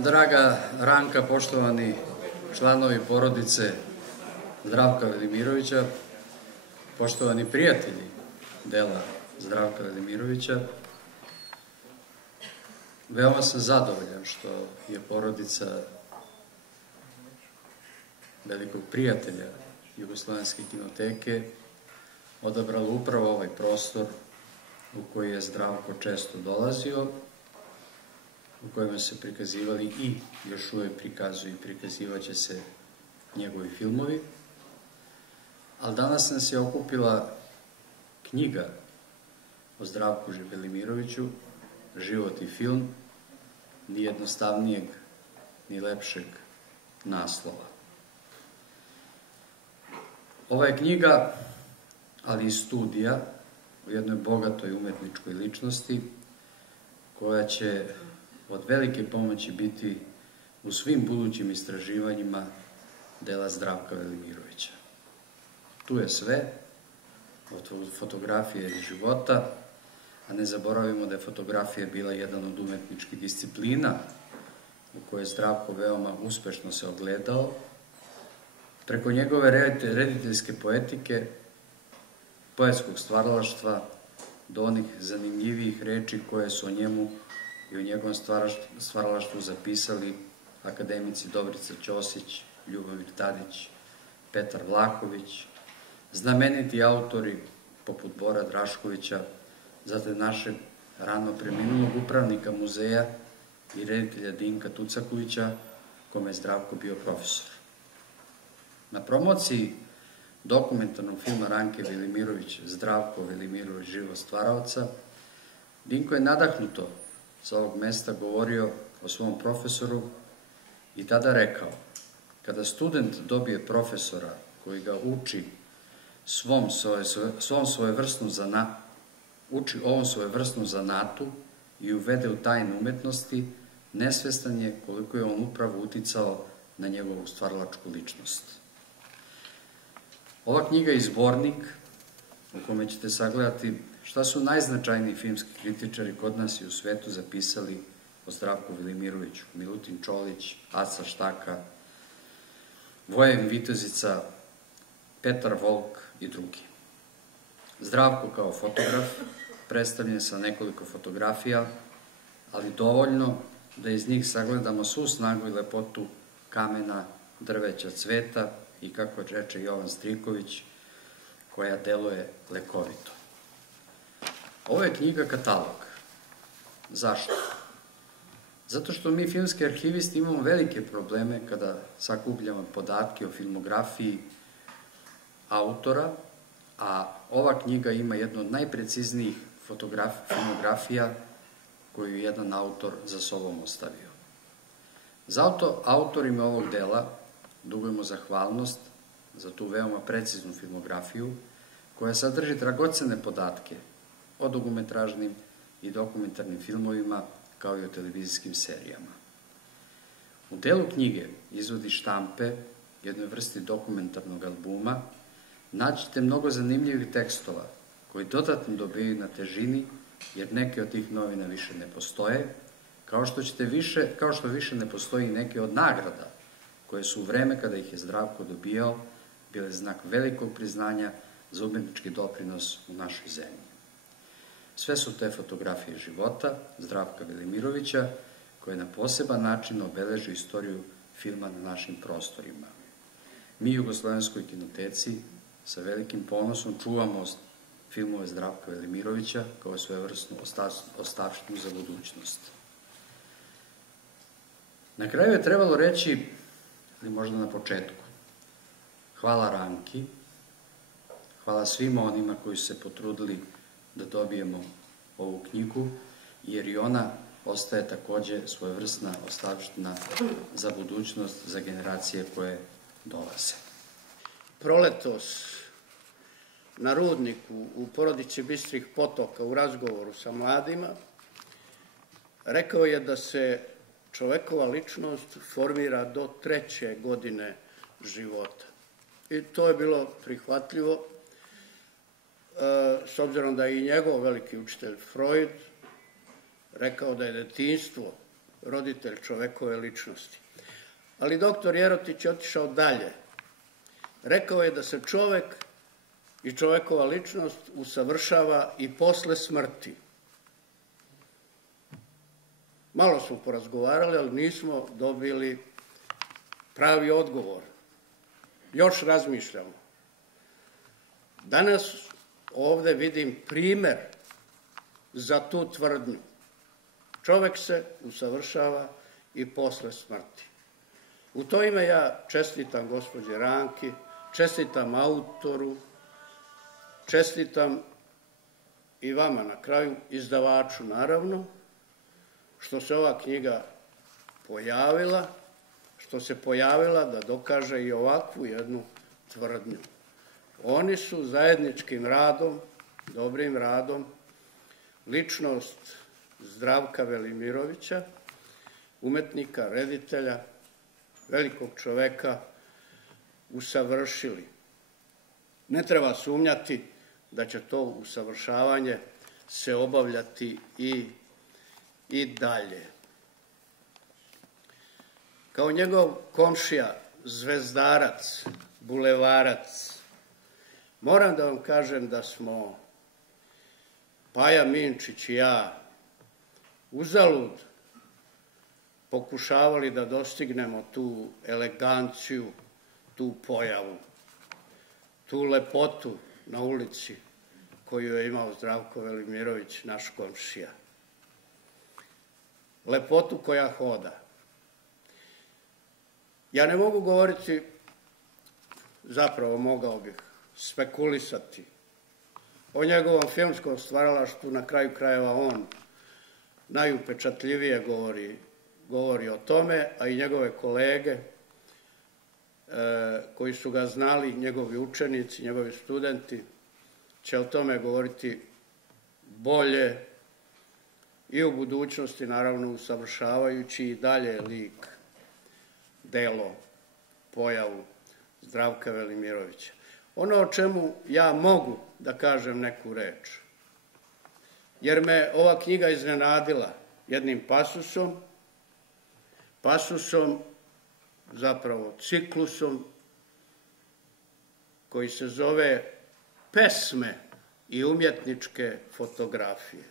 Draga Ranka, poštovani članovi porodice Zdravka Velimirovića, poštovani prijatelji dela Zdravka Velimirovića, veoma sam zadovoljan što je porodica velikog prijatelja Jugoslovenske kinoteke odabrala upravo ovaj prostor u koji je Zdravko često dolazio, u kojima se prikazivali i još uvek prikazuju i prikazivaće se njegovi filmovi. Ali danas nas je okupila knjiga o Zdravku Velimiroviću, Život i film, ni jednostavnijeg, ni lepšeg naslova. Ova je knjiga, ali i studija o jednoj bogatoj umetničkoj ličnosti, koja će od velike pomoći biti u svim budućim istraživanjima dela Zdravka Velimirovića. Tu je sve, od fotografije iz života, a ne zaboravimo da je fotografija bila jedan od umetničkih disciplina u kojoj je Zdravko veoma uspešno se ogledao, preko njegove rediteljske poetike, poetskog stvaralaštva, do onih zanimljivijih reči koje su o njemu i o njegovom stvaralaštvu zapisali akademici Dobrica Ćosić, Ljubomir Tadić, Petar Vlahović, znameniti autori poput Bora Draškovića, zatim našeg rano preminulog upravnika muzeja i reditelja Dinka Tucakovića, kome je Zdravko bio profesor. Na promociji dokumentarnog filma Ranke Velimirović, Zdravko Velimirović, život stvaraoca, Dinko je nadahnuto sa ovog mesta govorio o svom profesoru i tada rekao: kada student dobije profesora koji ga uči ovom svojevrsnom zanatu i uvede u tajnu umetnosti, nesvestan je koliko je on upravo uticao na njegovu stvaralačku ličnost. Ova knjiga je zbornik u kome ćete sagledati šta su najznačajniji filmski kritičari kod nas i u svetu zapisali o Zdravku Velimiroviću: Milutin Čolić, Aca Štaka, Vojen Vitozica, Petar Volk i drugi. Zdravko kao fotograf predstavljen sa nekoliko fotografija, ali dovoljno da iz njih sagledamo svu snagu i lepotu kamena, drveća, cveta i, kako reče Jovan Striković, koja deluje lekovito. Ovo je knjiga katalog. Zašto? Zato što mi filmski arhivisti imamo velike probleme kada sakupljamo podatke o filmografiji autora, a ova knjiga ima jednu od najpreciznijih filmografija koju je jedan autor za sobom ostavio. Zato autorima ovog dela dugujemo zahvalnost za tu veoma preciznu filmografiju koja sadrži dragocene podatke o dugometražnim i dokumentarnim filmovima, kao i o televizijskim serijama. U delu knjige izvodi štampe, jednoj vrsti dokumentarnog albuma, naćete mnogo zanimljivih tekstova koji dodatno dobijaju na težini, jer neke od tih novina više ne postoje, kao što više ne postoji i neke od nagrada koje su u vreme kada ih je Zdravko dobijao bile znak velikog priznanja za umetnički doprinos u našoj zemlji. Sve su te fotografije života Zdravka Velimirovića, koje na poseban način obeležuju istoriju filma na našim prostorima. Mi u Jugoslovenskoj kinoteci sa velikim ponosom čuvamo filmove Zdravka Velimirovića kao svojevrsnu ostavštinu za budućnost. Na kraju je trebalo reći, ali možda na početku, hvala Ranki, hvala svima onima koji su se potrudili da dobijemo ovu knjigu, jer i ona ostaje takođe svojevrsna ostavština za budućnost, za generacije koje dolaze. Proletos na Rudniku u porodici Bistrih potoka u razgovoru sa mladima rekao je da se čovekova ličnost formira do 3. godine života. I to je bilo prihvatljivo, s obzirom da je i njegov veliki učitelj Freud rekao da je detinjstvo roditelj čovekove ličnosti. Ali doktor Jerotić je otišao dalje. Rekao je da se čovek i čovekova ličnost usavršava i posle smrti. Malo smo porazgovarali, ali nismo dobili pravi odgovor. Još razmišljamo. Danas ovde vidim primer za tu tvrdnju. Čovek se usavršava i posle smrti. U to ime ja čestitam gospođe Ranki, čestitam autoru, čestitam i vama na kraju, izdavaču naravno, što se ova knjiga pojavila, što se pojavila da dokaže i ovakvu jednu tvrdnju. Oni su zajedničkim radom, dobrim radom, ličnost Zdravka Velimirovića, umetnika, reditelja, velikog čoveka, usavršili. Ne treba sumnjati da će to usavršavanje se obavljati i dalje. Kao njegov komšija, zvezdarac, bulevarac, moram da vam kažem da smo Paja Minčić i ja uzalud pokušavali da dostignemo tu eleganciju, tu pojavu, tu lepotu na ulici koju je imao Zdravko Velimirović, naš komšija. Lepotu koja hoda. Ja ne mogu govoriti, zapravo mogao bih spekulisati o njegovom filmskom stvaralaštvu, na kraju krajeva on najupečatljivije govori o tome, a i njegove kolege koji su ga znali, njegovi učenici, njegovi studenti, će o tome govoriti bolje i u budućnosti, naravno usavršavajući i dalje lik, delo, pojavu Zdravka Velimirovića. Ono o čemu ja mogu da kažem neku reč, jer me ova knjiga iznenadila jednim pasusom, zapravo ciklusom, koji se zove Pesme i umjetničke fotografije.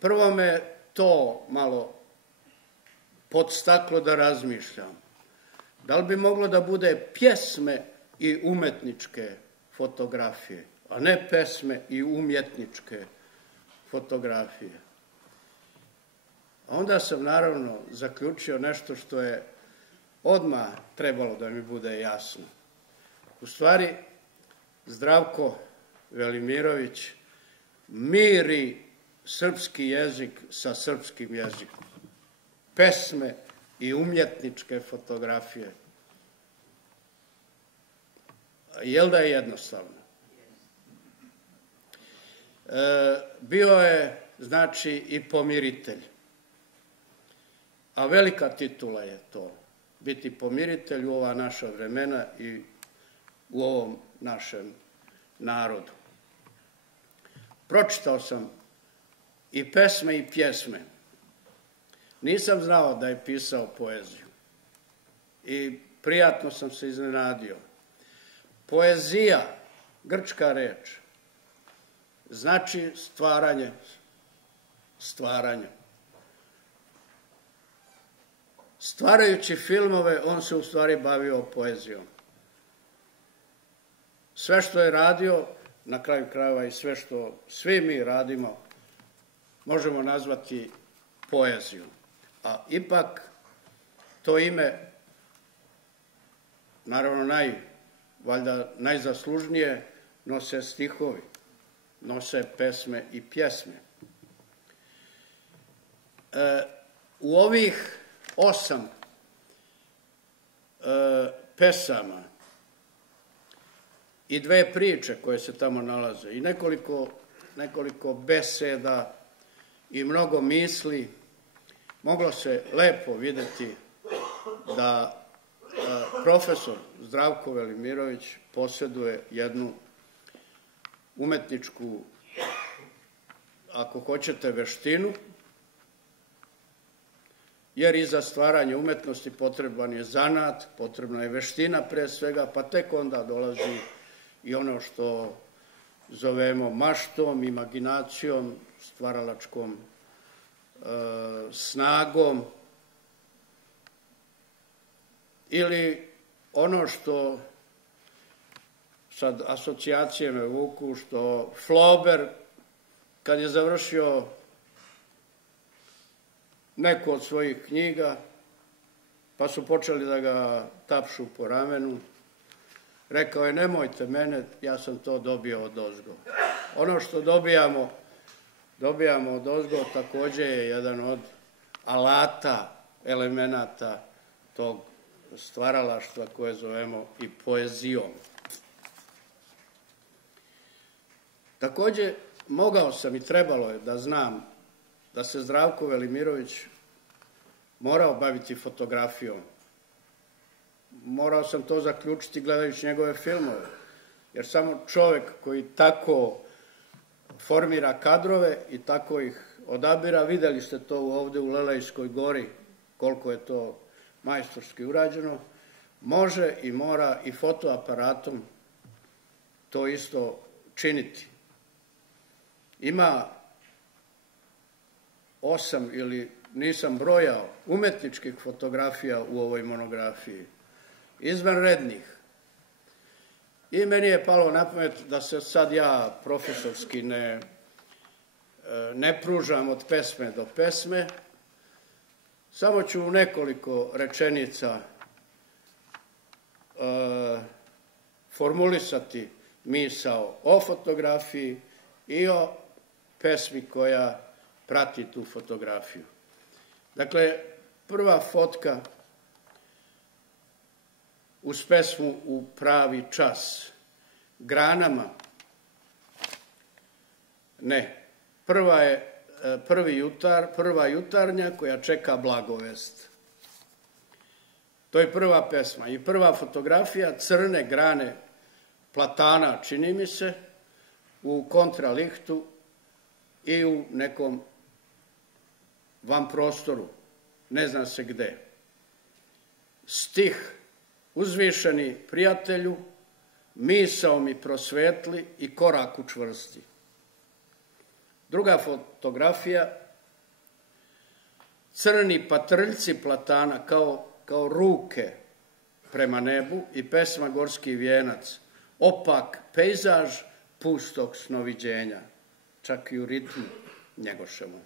Prvo me to malo podstaklo da razmišljam. Da li bi moglo da bude pjesme i umetničke fotografije, a ne pesme i umjetničke fotografije? A onda sam naravno zaključio nešto što je odmah trebalo da mi bude jasno. U stvari, Zdravko Velimirović miri srpski jezik sa srpskim jezikom. Pesme i umjetničke fotografije. Jel da je jednostavno? Bio je, znači, i pomiritelj. A velika titula je to, biti pomiritelj u ova naša vremena i u ovom našem narodu. Pročitao sam i pesme i pjesme. Nisam znao da je pisao poeziju i prijatno sam se iznenadio. Poezija, grčka reč, znači stvaranje. Stvarajući filmove, on se u stvari bavio poezijom. Sve što je radio, na kraju krajeva i sve što svi mi radimo, možemo nazvati poezijom. A ipak to ime, naravno valjda najzaslužnije, nose stihovi, nose pesme i pjesme. U ovih 8 pesama i 2 priče koje se tamo nalaze i nekoliko beseda i mnogo misli, moglo se lepo videti da profesor Zdravko Velimirović posjeduje jednu umetničku, ako hoćete, veštinu jer i za stvaranje umetnosti potreban je zanat, potrebna je veština pre svega, pa tek onda dolazi i ono što zovemo maštom, imaginacijom, stvaralačkom snagom, ili ono što sad asocijacije me vuku, što Flaubert, kad je završio neku od svojih knjiga, pa su počeli da ga tapšu po ramenu, rekao je: nemojte mene, ja sam to dobio odozgo. Ono što dobijamo odozgo takođe je jedan od alata, elemenata tog stvaralaštva koje zovemo i poezijom. Takođe, mogao sam i trebalo je da znam da se Zdravko Velimirović morao baviti fotografijom. Morao sam to zaključiti gledajući njegove filmove, jer samo čovek koji tako formira kadrove i tako ih odabira, videli ste to ovde u Lelejskoj gori, koliko je to majstorski urađeno, može i mora i fotoaparatom to isto činiti. Ima 8 ili nisam brojao umetničkih fotografija u ovoj monografiji, izvanrednih. I meni je palo na pamet da se sad ja profesorski ne pružam od pesme do pesme, samo ću u nekoliko rečenica formulisati misao o fotografiji i o pesmi koja prati tu fotografiju. Dakle, prva fotka uz pesmu U pravi čas. Granama. Ne. Prva jutarnja koja čeka blagovest. To je prva pesma. I prva fotografija, crne grane platana, čini mi se, u kontralihtu i u nekom van prostoru, ne zna se gde. Stih: uzvišeni prijatelju, misao mi prosvetli i korak učvrsti. Druga fotografija, crni patrljci platana kao ruke prema nebu i pesma Gorski vijenac, opak pejzaž pustog snoviđenja, čak i u ritmu Njegoševom.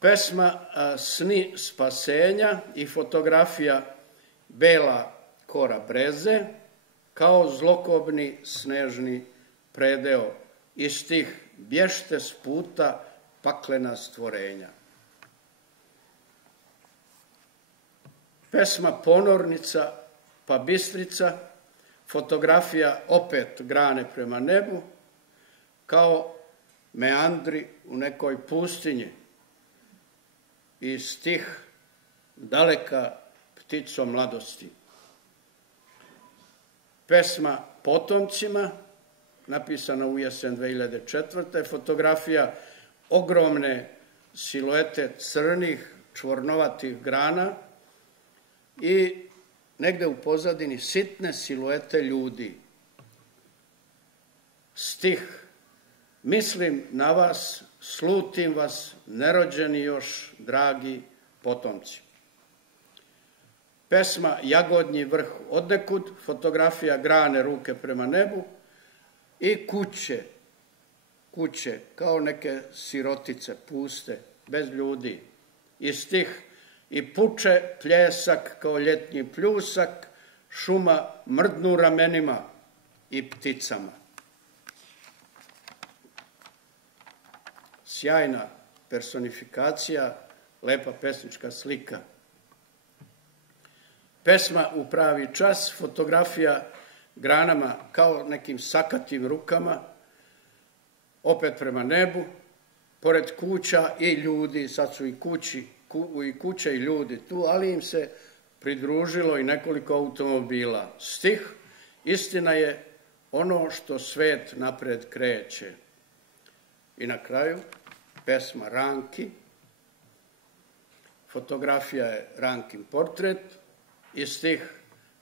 Pesma Sni spasenja i fotografija Bela kora breze kao zlokobni snežni predeo i stih Bješte s puta paklena stvorenja. Pesma Ponornica pa Bistrica, fotografija opet grane prema nebu kao meandri u nekoj pustinji i stih Daleka ptico mladosti. Pesma Potomcima, napisana u jesen 2004. Fotografija ogromne siluete crnih, čvornovatih grana i negde u pozadini sitne siluete ljudi. Stih Mislim na vas, slutim vas, nerođeni još, dragi potomci. Pesma Jagodnji vrh odnekud, fotografija grane ruke prema nebu i kuće kao neke sirotice, puste, bez ljudi. I stih I puče pljesak kao ljetnji pljusak, šuma mrdnu ramenima i pticama. Sjajna personifikacija, lepa pesnička slika. Pesma U pravi čas, fotografija granama kao nekim sakatim rukama, opet prema nebu, pored kuća i ljudi, sad su i kuće i ljudi tu, ali im se pridružilo i nekoliko automobila. Stih, istina je ono što svet napred kreće. I na kraju, pesma Ranki, fotografija je Rankin portret i stih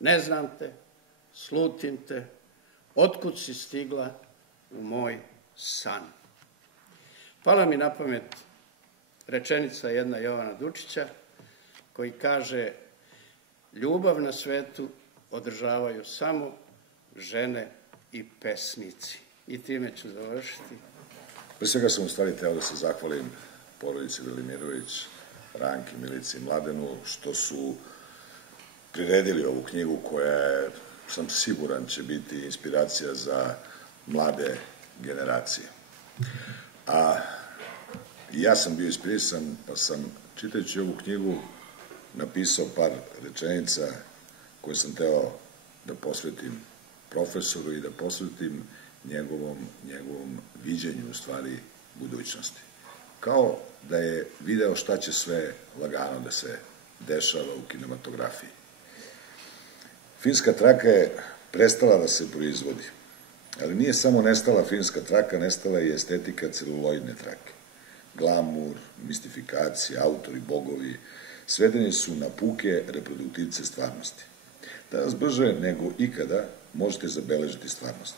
"Ne znam te, slutim te, otkud si stigla u moj san". Pala mi na pamet rečenica jedna Jovana Dučića koji kaže: "Ljubav na svetu održavaju samo žene i pesnici". I time ću završiti. Pre svega sam u stvari teo da se zahvalim porodici Velimirović, Ranki, Milici i Mladenu, što su priredili ovu knjigu koja je, sam siguran, će biti inspiracija za mlade generacije. A ja sam bio inspirisan, pa sam, čitajući ovu knjigu, napisao par rečenica koje sam teo da posvetim profesoru i da posvetim njegovom viđenju, u stvari, budućnosti. Kao da je video šta će sve lagano da se dešava u kinematografiji. Filmska traka je prestala da se proizvodi, ali nije samo nestala filmska traka, nestala je i estetika celuloidne trake. Glamur, mistifikacija, autori, bogovi, svedeni su na puke reproduktivce stvarnosti. Danas brže nego ikada možete zabeležiti stvarnost.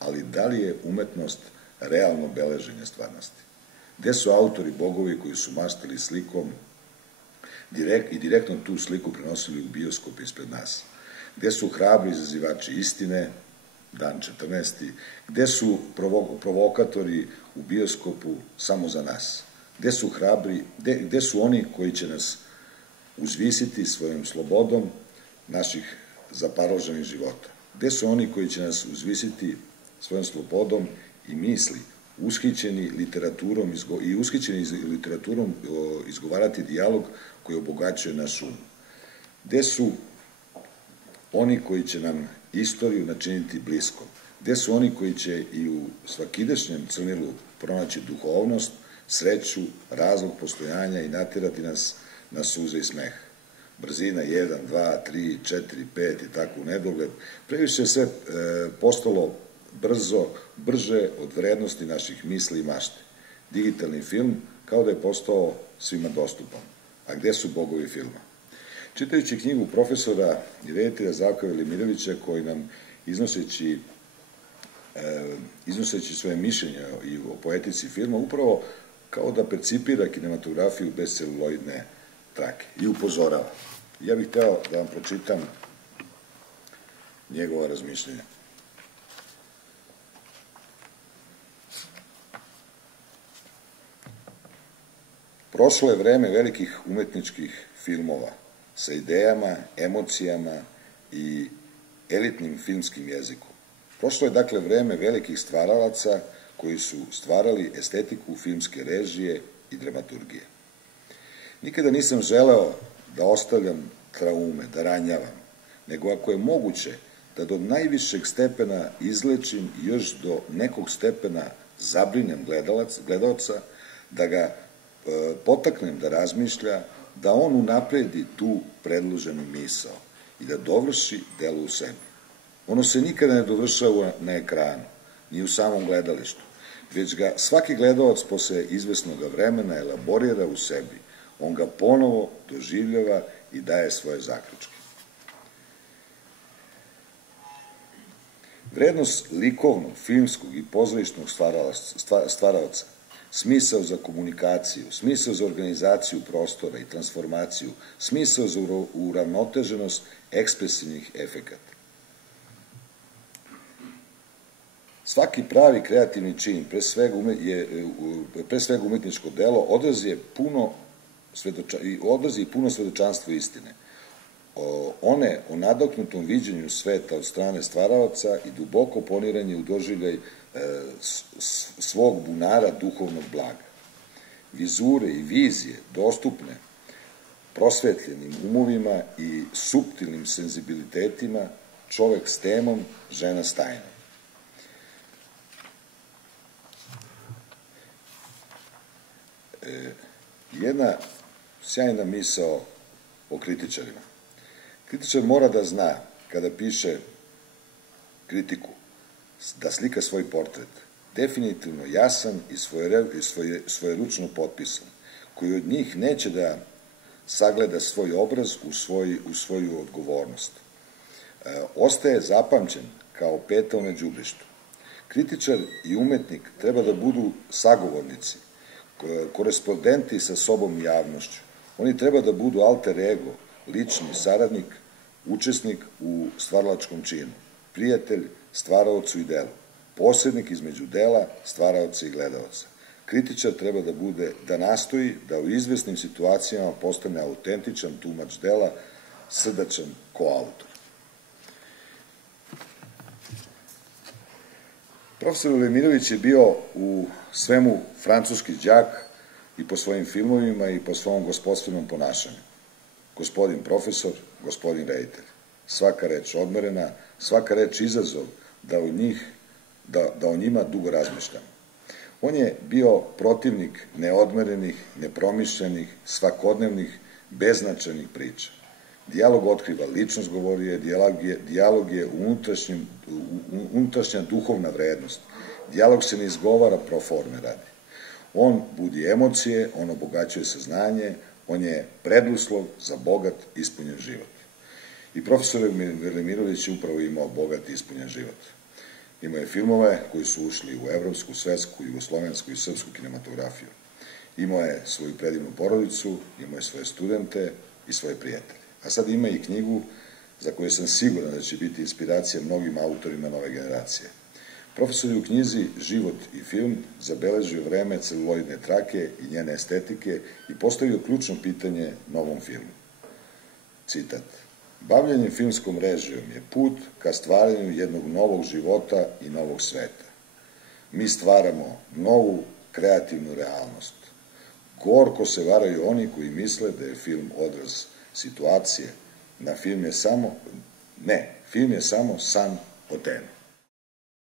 Ali da li je umetnost realno beleženje stvarnosti? Gde su autori, bogovi koji su maštali slikom i direktno tu sliku prenosili u bioskop ispred nas? Gde su hrabri izazivači istine, dan 14. Gde su provokatori u bioskopu samo za nas? Gde su oni koji će nas uzvisiti svojom slobodom naših zaparloženih života? Gde su oni koji će nas uzvisiti svojom slobodom i misli, ushićeni literaturom izgovarati dijalog koji obogaćuje naš um? Gde su oni koji će nam istoriju načiniti bliskom? Gde su oni koji će i u svakidašnjem crnilu pronaći duhovnost, sreću, razlog postojanja i natirati nas na suze i smeh? Brzina 1, 2, 3, 4, 5 i tako u nedogled. Previše je sve postalo brže od vrednosti naših misli i mašte. Digitalni film kao da je postao svima dostupan. A gde su bogovi filma? Čitajući knjigu profesora i reditelja Zdravka Velimirovića, koji nam, iznoseći svoje mišljenje i o poetici filma, upravo kao da percipira kinematografiju bez celuloidne trake i upozorava. Ja bih hteo da vam pročitam njegova razmišljenja. Prošlo je vreme velikih umetničkih filmova sa idejama, emocijama i elitnim filmskim jezikom. Prošlo je dakle vreme velikih stvaralaca koji su stvarali estetiku filmske režije i dramaturgije. Nikada nisam želeo da ostavljam traume, da ranjavam, nego ako je moguće da do najvišeg stepena izlečim i još do nekog stepena zabrinem gledalca, da ga potaknem da razmišlja, da on unapredi tu predloženu misao i da dovrši delo u sebi. Ono se nikada ne dovršava na ekranu, ni u samom gledalištu, već ga svaki gledalac posle izvesnog vremena elaborira u sebi. On ga ponovo doživljava i daje svoje zaključke. Vrednost likovnog, filmskog i pozorišnog stvaralaca, smisao za komunikaciju, smisao za organizaciju prostora i transformaciju, smisao za uravnoteženost ekspresivnih efekata. Svaki pravi kreativni čin, pre svega umetničko delo, odrazi puno svedočanstvo istine. One o nadoknutom viđenju sveta od strane stvaralaca i duboko poniranje u doživljaj svog bunara duhovnog blaga. Vizure i vizije dostupne prosvetljenim umovima i suptilnim senzibilitetima, čovek s temom, žena s tajnom. Jedna sjajna misao o kritičarima. Kritičar mora da zna, kada piše kritiku, da slika svoj portret, definitivno jasan i svojeručno potpisan, koji od njih neće da sagleda svoj obraz u svoju odgovornost. Ostaje zapamćen kao peta u đubrištu. Kritičar i umetnik treba da budu sagovornici, korespondenti sa sobom i javnošću. Oni treba da budu alter ego, lični saradnik, učesnik u stvaralačkom činu, prijatelj stvaraocu i delu, posrednik između dela, stvaraoca i gledaoca. Kritičar treba da nastoji da u izvesnim situacijama postane autentičan tumač dela, srdačan koautor. Profesor Velimirović je bio u svemu francuski đak i po svojim filmovima i po svom gospodstvenom ponašanju. Gospodin profesor, gospodin reditelj. Svaka reč odmerena, svaka reč izazov da o njima dugo razmišljamo. On je bio protivnik neodmerenih, nepromišljenih, svakodnevnih, beznačajnih priča. Dijalog otkriva ličnost, govorio je, dijalog je unutrašnja duhovna vrednost. Dijalog se ne izgovara pro forme radi. On budi emocije, on obogaćuje saznanje, on je preduslov za bogat, ispunjen život. I profesor Velimirović je upravo imao bogat, ispunjen život. Imao je filmove koji su ušli u evropsku, svetsku, jugoslovensku i srpsku kinematografiju. Imao je svoju predivnu porodicu, imao je svoje studente i svoje prijatelje. A sad ima i knjigu za koju sam siguran da će biti inspiracija mnogim autorima nove generacije. Profesor je u knjizi Život i film zabeležio vreme celuloidne trake i njene estetike i postavio ključno pitanje novom filmu. Citat. Bavljanje filmskom režijom je put ka stvaranju jednog novog života i novog sveta. Mi stvaramo novu kreativnu realnost. Gorko se varaju oni koji misle da je film odraz situacije. Film je samo san o temi.